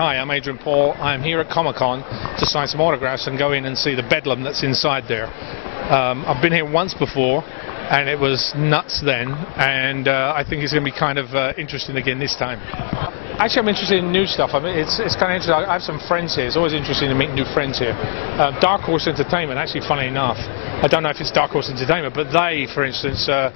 Hi, I'm Adrian Paul. I'm here at Comic-Con to sign some autographs and go in and see the bedlam that's inside there. I've been here once before and it was nuts then, and I think it's going to be kind of interesting again this time. Actually, I'm interested in new stuff. I mean, it's kind of interesting. I have some friends here. It's always interesting to meet new friends here. Dark Horse Entertainment, actually, funny enough, I don't know if it's Dark Horse Entertainment, but they, for instance, from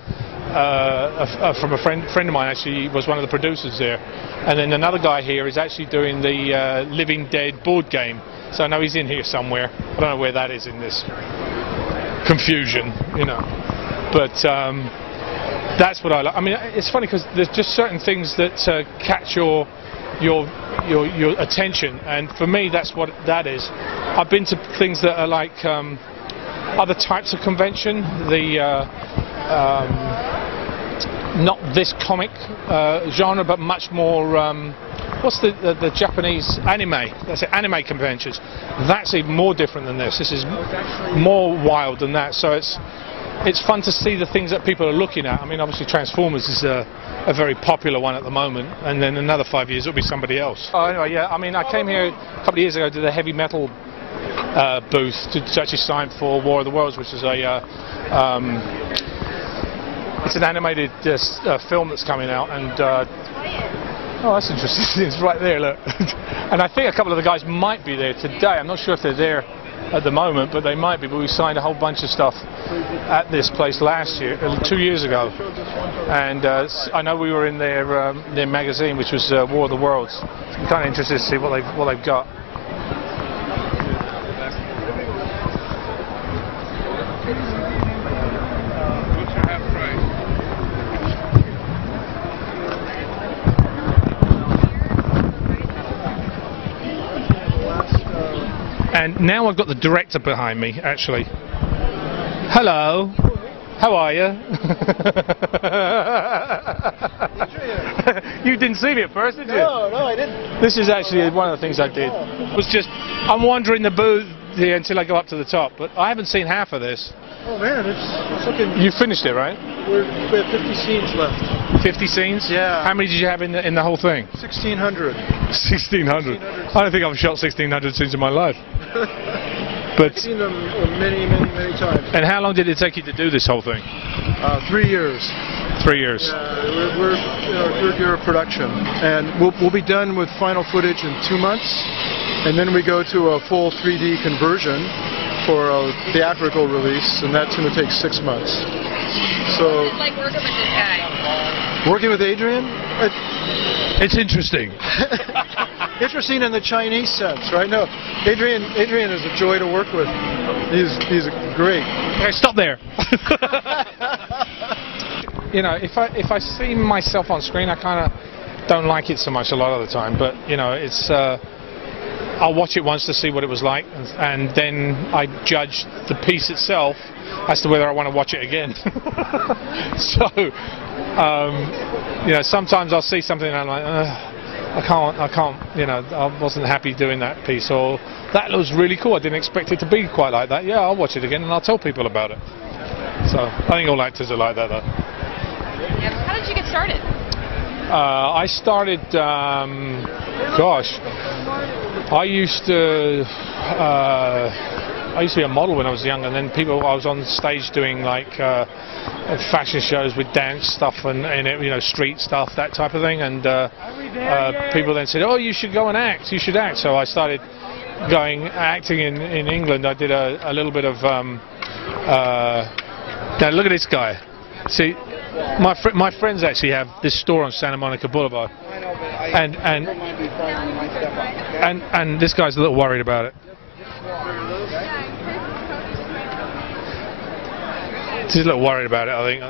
a friend of mine, actually was one of the producers there, and then another guy here is actually doing the Living Dead board game, so I know he's in here somewhere. I don't know where that is in this confusion, you know, but that's what I like. I mean, it's funny because there's just certain things that catch your attention, and for me that's what that is. I've been to things that are like other types of convention, not this comic genre, but much more, what's the Japanese anime? That's it, anime conventions. That's even more different than this. This is more wild than that. So it's fun to see the things that people are looking at. I mean, obviously Transformers is a very popular one at the moment, and then another 5 years it'll be somebody else. Oh, anyway, yeah. I mean, I came here a couple of years ago to the heavy metal booth to actually sign for War of the Worlds, which is it's an animated film that's coming out, and oh, that's interesting. It's right there, look. And I think a couple of the guys might be there today. I'm not sure if they're there at the moment, but they might be. But we signed a whole bunch of stuff at this place last year, 2 years ago, and I know we were in their magazine, which was War of the Worlds. So I'm kind of interested to see what they've got. And now I've got the director behind me, actually. Hello. How are you? You didn't see me at first, did you? No, I didn't. This is actually one of the things I did. It was just, I'm wandering the booth here until I go up to the top, but I haven't seen half of this. Oh man, it's looking... You finished it, right? We have 50 scenes left. 50 scenes? Yeah. How many did you have in the whole thing? 1,600. 1,600. I don't think I've shot 1,600 scenes in my life. But I've seen them many times. And how long did it take you to do this whole thing? 3 years. 3 years. We're in our third year of production, and we'll be done with final footage in 2 months, and then we go to a full 3D conversion for a theatrical release, and that's going to take 6 months. So. It's like working with this guy. Working with Adrian? It's interesting. Interesting in the Chinese sense, right? No, Adrian is a joy to work with. He's great. Okay, stop there. You know, if I see myself on screen, I kind of don't like it so much a lot of the time. But you know, it's I'll watch it once to see what it was like, and then I judge the piece itself as to whether I want to watch it again. So, you know, sometimes I'll see something and I'm like, I can't, you know, I wasn't happy doing that piece, or that looks really cool, I didn't expect it to be quite like that. Yeah, I'll watch it again and I'll tell people about it. So, I think all actors are like that, though. How did you get started? I started, gosh, I used to be a model when I was young, and then I was on stage doing like fashion shows with dance stuff and you know, street stuff, that type of thing, and people then said, oh, you should go and act, you should act. So I started acting in England. I did a little bit of now look at this guy. See, my friends actually have this store on Santa Monica Boulevard, and this guy's a little worried about it. He's a little worried about it, I think.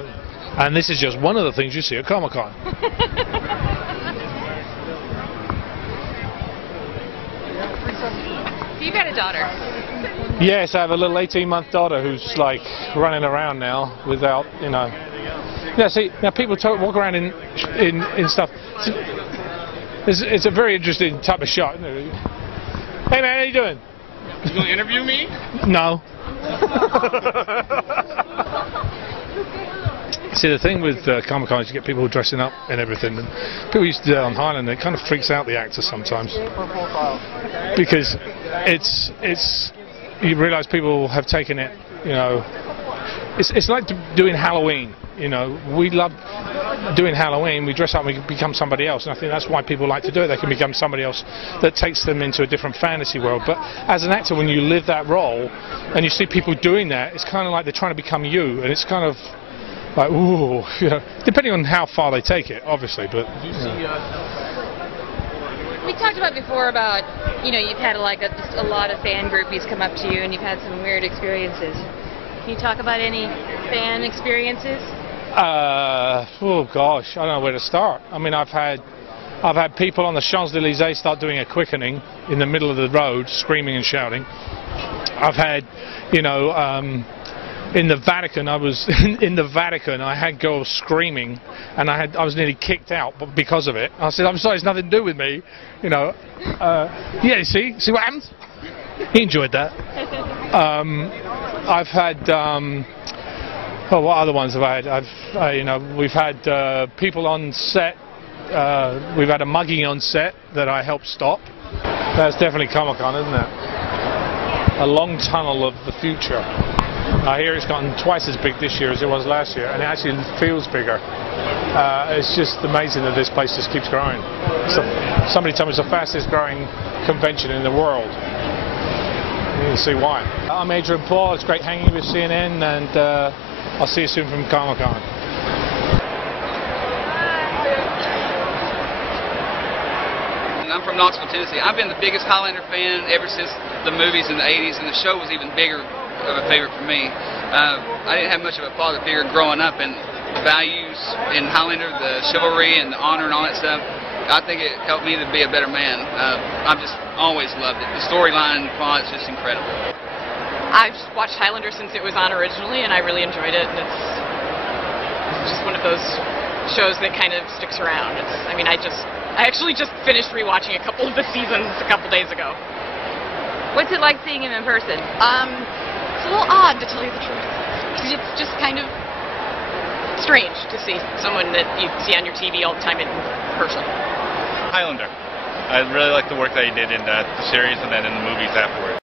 And this is just one of the things you see at Comic-Con. You've got a daughter. Yes, I have a little 18-month daughter who's like running around now without, you know. Yeah, see, now people walk around in stuff. It's a very interesting type of shot. Hey man, how you doing? You gonna interview me? No. See, the thing with Comic-Con is you get people dressing up and everything. And people used to do that on Highlander. It kind of freaks out the actors sometimes because it's you realise people have taken it. You know, it's like doing Halloween. You know, we love doing Halloween. We dress up and we become somebody else, and I think that's why people like to do it. They can become somebody else that takes them into a different fantasy world. But as an actor, when you live that role and you see people doing that, it's kind of like they're trying to become you, and it's kind of like, ooh, you know, depending on how far they take it, obviously. But we talked about before about, you know, you've had just a lot of fan groupies come up to you, and you've had some weird experiences. Can you talk about any fan experiences? Oh gosh, I don't know where to start. I mean, I've had people on the Champs-Élysées start doing a quickening in the middle of the road, screaming and shouting. I've had, you know, in the Vatican, I was in the Vatican. I had girls screaming, and I was nearly kicked out because of it. I said, "I'm sorry, it's nothing to do with me." You know, yeah. See what happens? He enjoyed that. I've had. Oh, what other ones have I had? You know, we've had people on set. We've had a mugging on set that I helped stop. That's definitely Comic-Con, isn't it? A long tunnel of the future. I hear it's gotten twice as big this year as it was last year, and it actually feels bigger. It's just amazing that this place just keeps growing. Somebody told me it's the fastest growing convention in the world. You can see why. I'm Adrian Paul. It's great hanging with CNN, and I'll see you soon from Comic-Con. I'm from Knoxville, Tennessee. I've been the biggest Highlander fan ever since the movies in the 80s, and the show was even bigger of a favorite for me. I didn't have much of a father figure growing up, and the values in Highlander, the chivalry and the honor and all that stuff, I think it helped me to be a better man. I've just always loved it. The storyline and plot is just incredible. I've watched Highlander since it was on originally, and I really enjoyed it. And it's just one of those shows that kind of sticks around. I actually just finished rewatching a couple of the seasons a couple days ago. What's it like seeing him in person? It's a little odd, to tell you the truth. It's just kind of strange to see someone that you see on your TV all the time in person. Highlander. I really like the work that he did in the series and then in the movies afterwards.